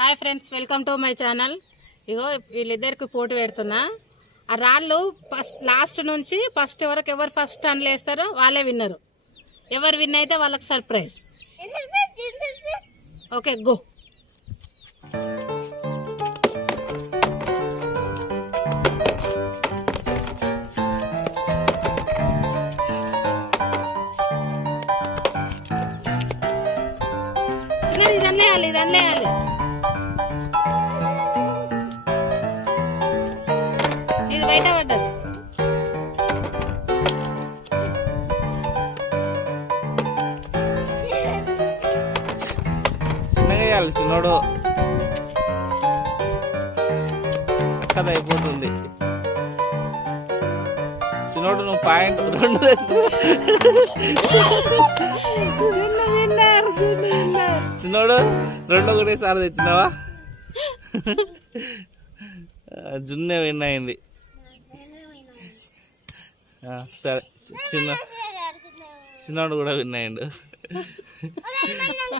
Hi friends welcome to my channel. ఇగో వీళ్ళిద్దరికి పోటీ పెడుతున్నా. ఆ రాళ్ళు ఫస్ట్ లాస్ట్ నుంచి ఫస్ట్ వరకు ఎవరు ఫస్ట్ టన్లు వేస్తారో వాళ్ళే విన్నరు. ఎవరు విన్ అయితే వాళ్ళకి సర్ప్రైజ్. Okay go. ఇదన్నేయాలి ఇదన్నేయాలి. బయట పడ్డది. చిన్నగా చిన్నోడు. అక్కద అయిపోతుంది. చిన్నోడు నువ్వు పాయింట్ రెండు చిన్నోడు రెండు ఒకటేసారి తెచ్చినావా? జున్నే విన్ అయింది. సరే. చిన్న చిన్నోడు కూడా విన్ అయిండు Hola, hermano,